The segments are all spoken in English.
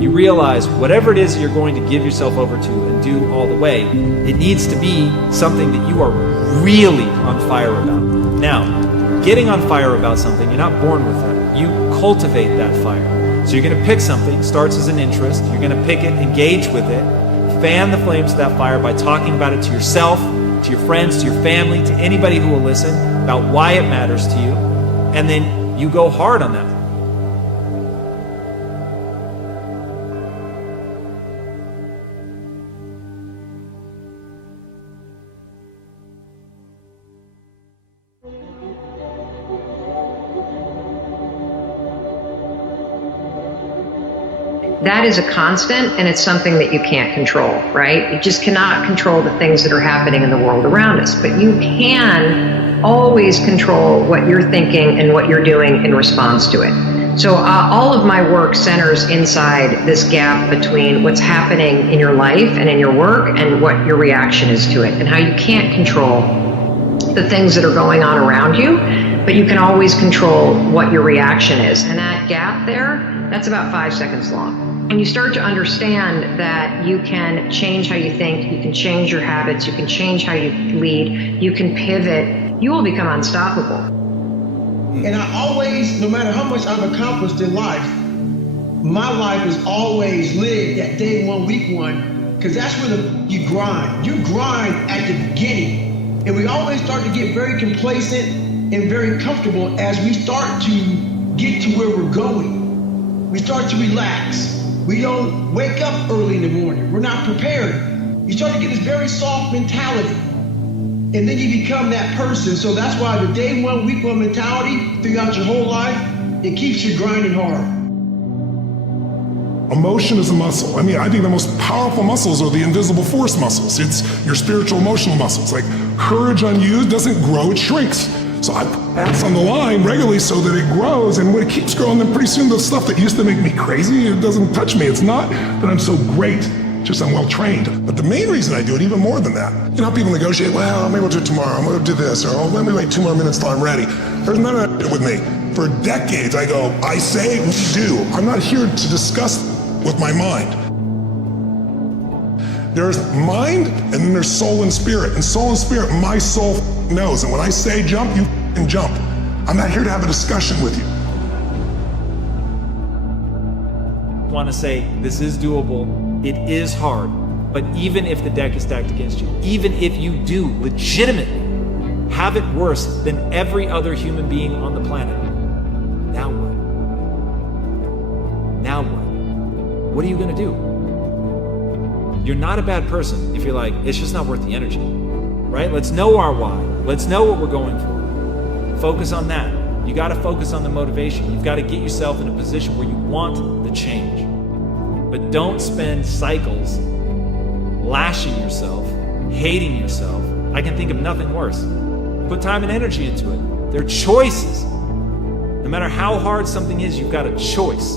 you realize whatever it is that you're going to give yourself over to and do all the way, it needs to be something that you are really on fire about. Now, getting on fire about something, you're not born with that. You cultivate that fire. So you're going to pick something, starts as an interest, you're going to pick it, engage with it, fan the flames of that fire by talking about it to yourself, to your friends, to your family, to anybody who will listen, about why it matters to you, and then you go hard on that. That is a constant, and it's something that you can't control, right? You just cannot control the things that are happening in the world around us, but you can always control what you're thinking and what you're doing in response to it. So all of my work centers inside this gap between what's happening in your life and in your work and what your reaction is to it, and how you can't control the things that are going on around you, but you can always control what your reaction is. And that gap there, that's about 5 seconds long. And you start to understand that you can change how you think, you can change your habits, you can change how you lead, you can pivot, you will become unstoppable. And I always, no matter how much I've accomplished in life, my life is always lived that day one, week one, because that's where you grind. You grind at the beginning. And we always start to get very complacent and very comfortable as we start to get to where we're going. We start to relax. We don't wake up early in the morning. We're not prepared. You start to get this very soft mentality. And then you become that person. So that's why the day one, week one mentality throughout your whole life, it keeps you grinding hard. Emotion is a muscle. I mean, I think the most powerful muscles are the invisible force muscles. It's your spiritual emotional muscles. Like courage unused doesn't grow, it shrinks. So I pass on the line regularly so that it grows, and when it keeps growing, then pretty soon the stuff that used to make me crazy, it doesn't touch me. It's not that I'm so great, just I'm well trained. But the main reason I do it, even more than that, you know how people negotiate, well, maybe we'll do it tomorrow, I'm gonna do this, or oh, let me wait 2 more minutes till I'm ready. There's none of that with me. For decades I go, I say, we do. I'm not here to discuss with my mind. There's mind, and then there's soul and spirit. And soul and spirit, my soul knows. And when I say jump, you jump. I'm not here to have a discussion with you. I want to say this is doable. It is hard. But even if the deck is stacked against you, even if you do legitimately have it worse than every other human being on the planet, now what? Now what? What are you going to do? You're not a bad person if you're like, it's just not worth the energy, right? Let's know our why. Let's know what we're going for. Focus on that. You got to focus on the motivation. You've got to get yourself in a position where you want the change. But don't spend cycles lashing yourself, hating yourself. I can think of nothing worse. Put time and energy into it. They're choices. No matter how hard something is, you've got a choice.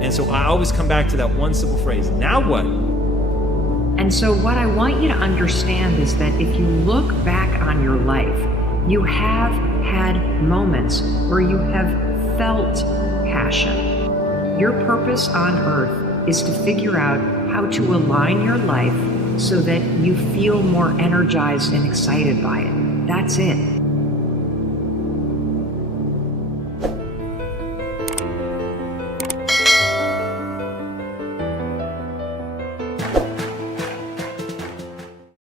And so I always come back to that one simple phrase, now what? And so what I want you to understand is that if you look back on your life, you have had moments where you have felt passion. Your purpose on earth is to figure out how to align your life so that you feel more energized and excited by it. That's it.